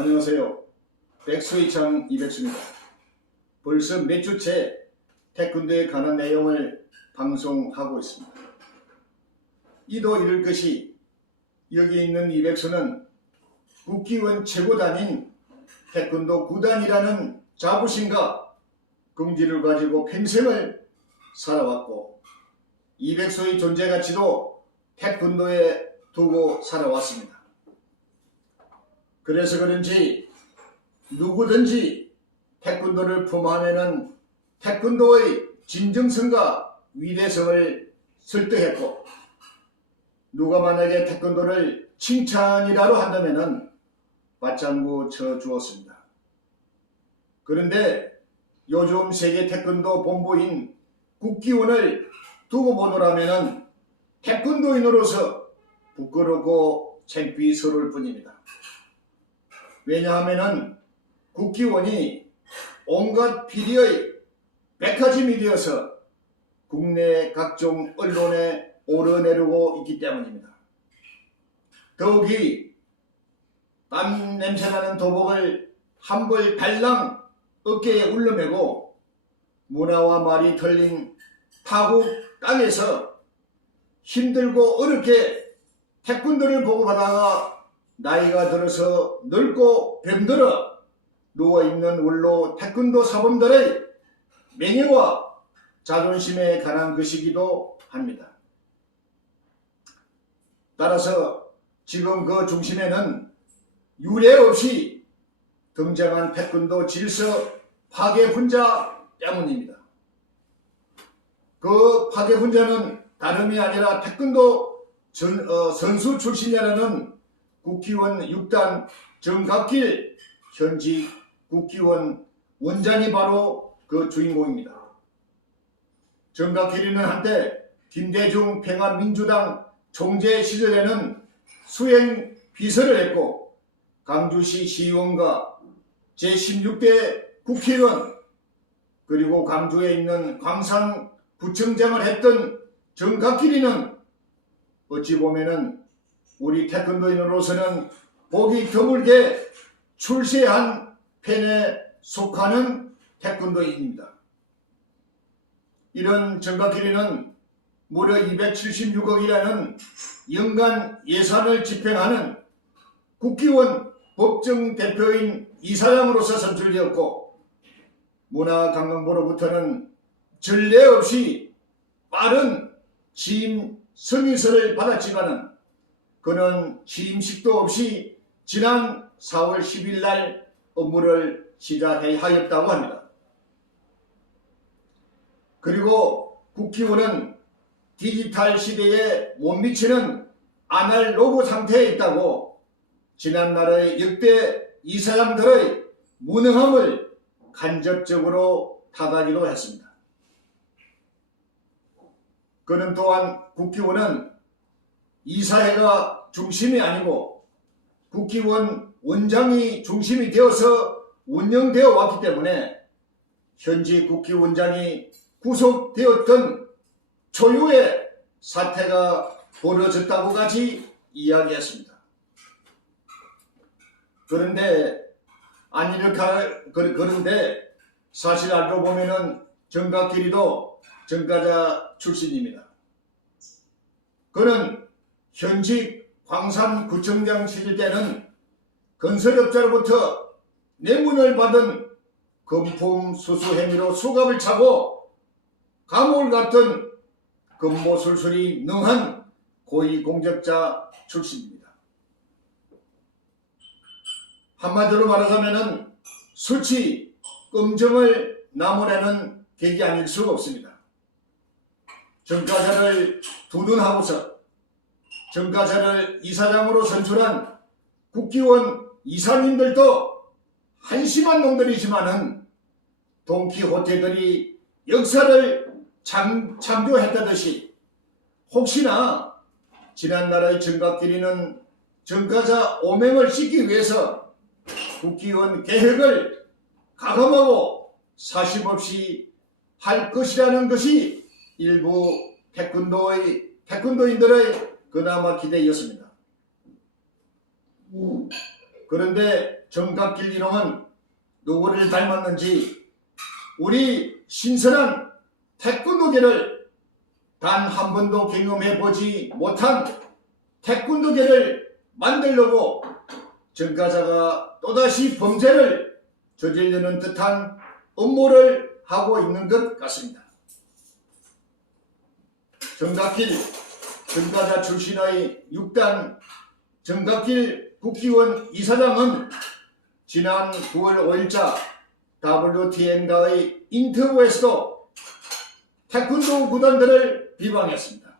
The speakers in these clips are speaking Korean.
안녕하세요. 백수이창 이백수입니다. 벌써 몇 주째 태권도에 관한 내용을 방송하고 있습니다. 이도 이럴 것이 여기 있는 이백수는 국기원 최고단인 태권도 구단이라는 자부심과 긍지를 가지고 평생을 살아왔고 이백수의 존재 가치도 태권도에 두고 살아왔습니다. 그래서 그런지 누구든지 태권도를 품으면은 태권도의 진정성과 위대성을 설득했고 누가 만약에 태권도를 칭찬이라도 한다면은 맞장구 쳐 주었습니다. 그런데 요즘 세계 태권도 본부인 국기원을 두고 보노라면은 태권도인으로서 부끄럽고 창피스러울 뿐입니다. 왜냐하면은 국기원이 온갖 비리의 백화점이 되어서 국내 각종 언론에 오르내리고 있기 때문입니다. 더욱이 땀 냄새나는 도복을 한 벌 달랑 어깨에 울러매고 문화와 말이 틀린 타국 땅에서 힘들고 어렵게 태권도를 보고받다가 나이가 들어서 늙고 병들어 누워있는 원로 태권도 사범들의 명예와 자존심에 관한 것이기도 합니다. 따라서 지금 그 중심에는 유례 없이 등장한 태권도 질서 파괴 분자 때문입니다. 그 파괴 분자는 다름이 아니라 태권도 선수 출신이라는 국기원 6단 정갑길 현직 국기원 원장이 바로 그 주인공입니다. 정갑길이는 한때 김대중 평화민주당 총재 시절에는 수행 비서를 했고 광주시 시의원과 제16대 국회의원 그리고 광주에 있는 광산구청장을 했던 정갑길이는 어찌 보면은 우리 태권도인으로서는 보기 드물게 출세한 편에 속하는 태권도인입니다. 이런 정갑길이는 무려 276억이라는 연간 예산을 집행하는 국기원 법정 대표인 이사장으로서 선출되었고 문화관광부로부터는 전례 없이 빠른 취임 승인서를 받았지만은 그는 취임식도 없이 지난 4월 10일 날 업무를 시작해야 하였다고 합니다. 그리고 국기원은 디지털 시대에 못 미치는 아날로그 상태에 있다고 지난날의 역대 이사장들의 무능함을 간접적으로 타다기도 했습니다. 그는 또한 국기원은 이사회가 중심이 아니고 국기원 원장이 중심이 되어서 운영되어 왔기 때문에 현지 국기원장이 구속되었던 초유의 사태가 벌어졌다고까지 이야기했습니다. 그런데 사실 알고 보면은 정갑길이도 정가자 출신입니다. 그는 현직 광산구청장 시절 때는 건설업자로부터 뇌물을 받은 금품 수수 혐의로 수갑을 차고 감옥을 갔던 근무술술이 능한 고위공직자 출신입니다. 한마디로 말하자면 수치, 끔정을 나무라는 객이 아닐 수가 없습니다. 정가자를 두둔하고서 정가자를 이사장으로 선출한 국기원 이사님들도 한심한 놈들이지만은 돈키호테들이 역사를 창조했다듯이 혹시나 지난날의 정갑길이는 정가자 오명을 씻기 위해서 국기원 계획을 가감하고 사심 없이 할 것이라는 것이 일부 태권도인들의 그나마 기대였습니다. 그런데 정갑길 이놈은 누구를 닮았는지 우리 신선한 태권도계를 단 한 번도 경험해보지 못한 태권도계를 만들려고 정가자가 또다시 범죄를 저지르는 듯한 음모를 하고 있는 것 같습니다. 정갑길 정가자 출신의 6단 정갑길 국기원 이사장은 지난 9월 5일자 WTN과의 인터뷰에서도 태권도 구단들을 비방했습니다.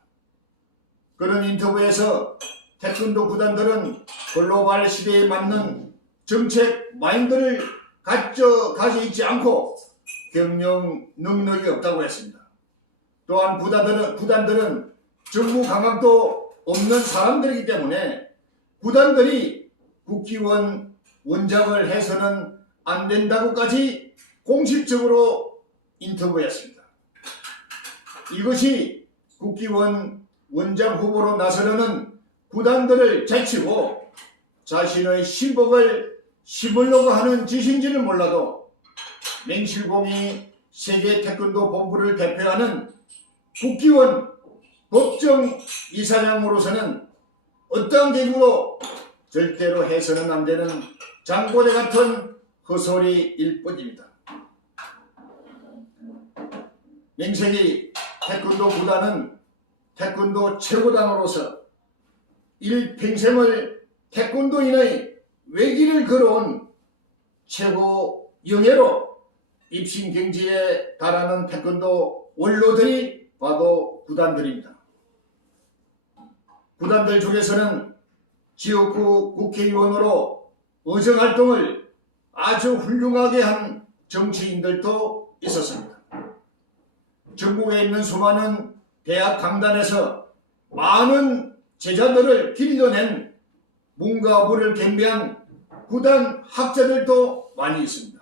그런 인터뷰에서 태권도 구단들은 글로벌 시대에 맞는 정책 마인드를 가져 있지 않고 경영 능력이 없다고 했습니다. 또한 구단들은 정무 감각도 없는 사람들이기 때문에 구단들이 국기원 원장을 해서는 안 된다고까지 공식적으로 인터뷰했습니다. 이것이 국기원 원장 후보로 나서려는 구단들을 제치고 자신의 신복을 심으려고 하는 짓인지는 몰라도 맹실공이 세계 태권도 본부를 대표하는 국기원 법정 이사장으로서는 어떠한 계기로 절대로 해서는 안 되는 장고대 같은 헛소리일 뿐입니다. 맹색이 태권도 구단은 태권도 최고단으로서 일평생을 태권도인의 외길을 걸어온 최고 영예로 입신경지에 달하는 태권도 원로들이 바로 구단들입니다. 구단들 중에서는 지역구 국회의원으로 의정활동을 아주 훌륭하게 한 정치인들도 있었습니다. 전국에 있는 수많은 대학 강단에서 많은 제자들을 길러낸 문과부를 겸비한 구단 학자들도 많이 있습니다.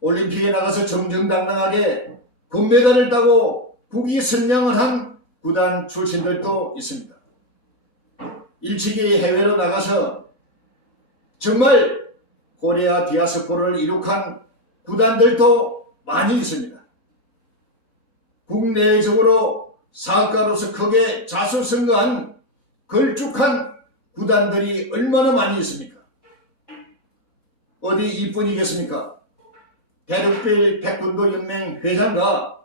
올림픽에 나가서 정정당당하게 금메달을 따고 국위선양을 한 구단 출신들도 있습니다. 일찍이 해외로 나가서 정말 코리아 디아스포라를 이룩한 구단들도 많이 있습니다. 국내적으로 사업가로서 크게 자수성가한 걸쭉한 구단들이 얼마나 많이 있습니까? 어디 이뿐이겠습니까? 대륙별 태권도 연맹 회장과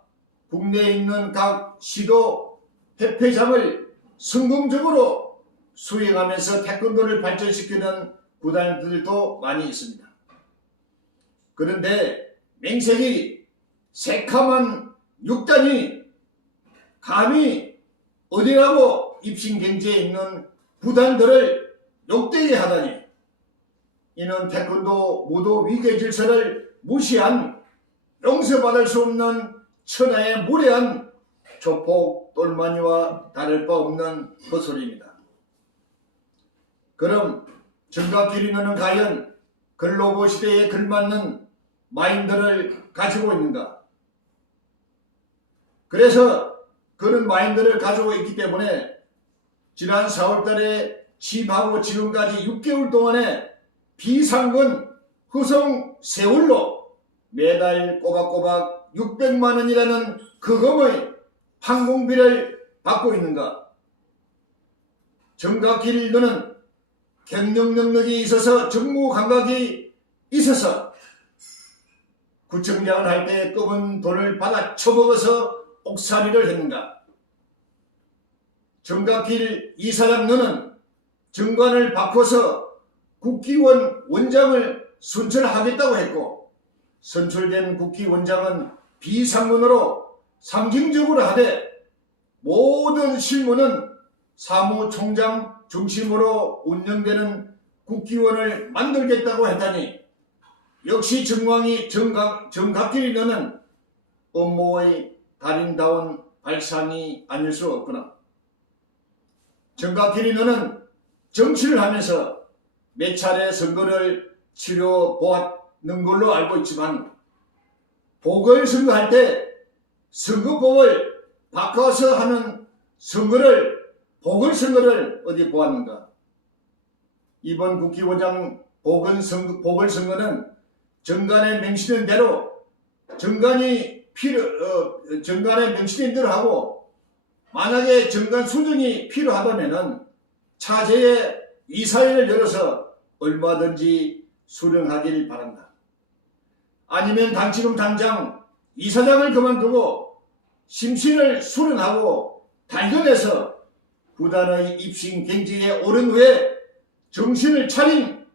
국내에 있는 각 시도 협회장을 성공적으로 수행하면서 태권도를 발전시키는 구단들도 많이 있습니다. 그런데 맹색이 새카만 6단이 감히 어디라고 입신경지에 있는 구단들을 욕되게 하다니, 이는 태권도 무도 위계 질서를 무시한 용서받을 수 없는 천하의 무례한 조폭 똘마니와 다를 바 없는 헛소리입니다. 그럼 정갑길이 너는 과연 글로벌 시대에 걸맞는 마인드를 가지고 있는가? 그래서 그런 마인드를 가지고 있기 때문에 지난 4월달에 취임하고 지금까지 6개월 동안에 비상근 후성 세월로 매달 꼬박꼬박 600만 원이라는 거금의 항공비를 받고 있는가? 정갑길 너는 경영 능력이 있어서 정무 감각이 있어서 구청장을 할 때 검은 돈을 받아 처먹어서 옥살이를 했는가? 정갑길 이사장 너는 정관을 바꿔서 국기원 원장을 선출하겠다고 했고, 선출된 국기원장은 비상근으로 상징적으로 하되 모든 실무는 사무총장 중심으로 운영되는 국기원을 만들겠다고 했다니, 역시 정갑길이 너는 업무의 달인다운 발상이 아닐 수 없구나. 정갑길이 너는 정치를 하면서 몇 차례 선거를 치러보았는 걸로 알고 있지만, 보궐선거할 때 선거법을 바꿔서 하는 선거를, 보궐선거를 어디 보았는가? 이번 국회의장 보궐선거는 정관에 명시된 대로 정관에 명시된 대로 하고, 만약에 정관 수정이 필요하다면은 차제에 이사회를 열어서 얼마든지 수령하길 바란다. 아니면 지금 당장 이사장을 그만두고 심신을 수련하고 단련해서 구단의 입신 경지에 오른 후에 정신을 차린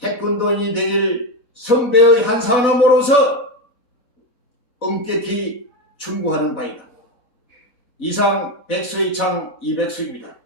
태권도인이 되길 선배의 한 사람으로서 엄격히 충고하는 바이다. 이상 백서희창 이백수입니다.